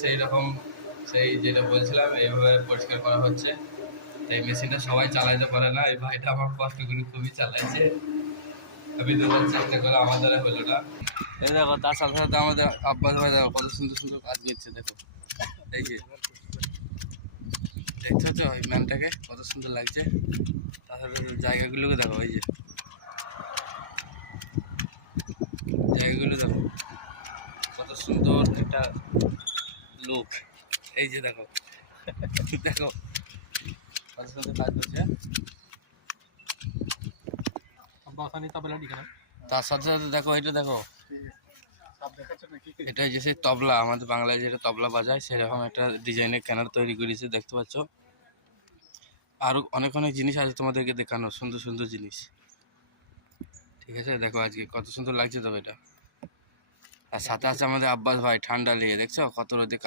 সেই রকম সেই যেটা বলছিলাম এইভাবে পরিষ্কার করা হচ্ছে। এই মেশিনটা সবাই চালাইতে পারে না, এই ভাইটা আমার কষ্ট করে খুবই চালাইছে। আমি দেওয়ার চেষ্টা করে আমার দ্বারা হলো না। এই দেখো তার সাথে সাথে আমাদের আব্বাস ভাই দেখো কত সুন্দর সুন্দর কাজ করছে। দেখো এই যে দেখছো তো এই ম্যানটাকে কত সুন্দর লাগছে। তার সাথে জায়গাগুলোকে দেখো, এই যে জায়গাগুলো দেখো কত সুন্দর একটা লুক। এই যে দেখো দেখো কত সুন্দর কাজ করছে। তার সাথে সাথে দেখো এটা দেখো, এটা যে সেই তবলা, আমাদের বাংলায় যেটা তবলা বাজায় সেরকম একটা ডিজাইনের ক্যানার তৈরি করেছে, দেখতে পাচ্ছ। আরো অনেক অনেক জিনিস আছে তোমাদেরকে দেখানো, সুন্দর সুন্দর জিনিস। ঠিক আছে, দেখো আজকে কত সুন্দর লাগছে তবে এটা। আর সাথে আছে আমাদের আব্বাস ভাই ঠান্ডা নিয়ে, দেখছো কত রোদে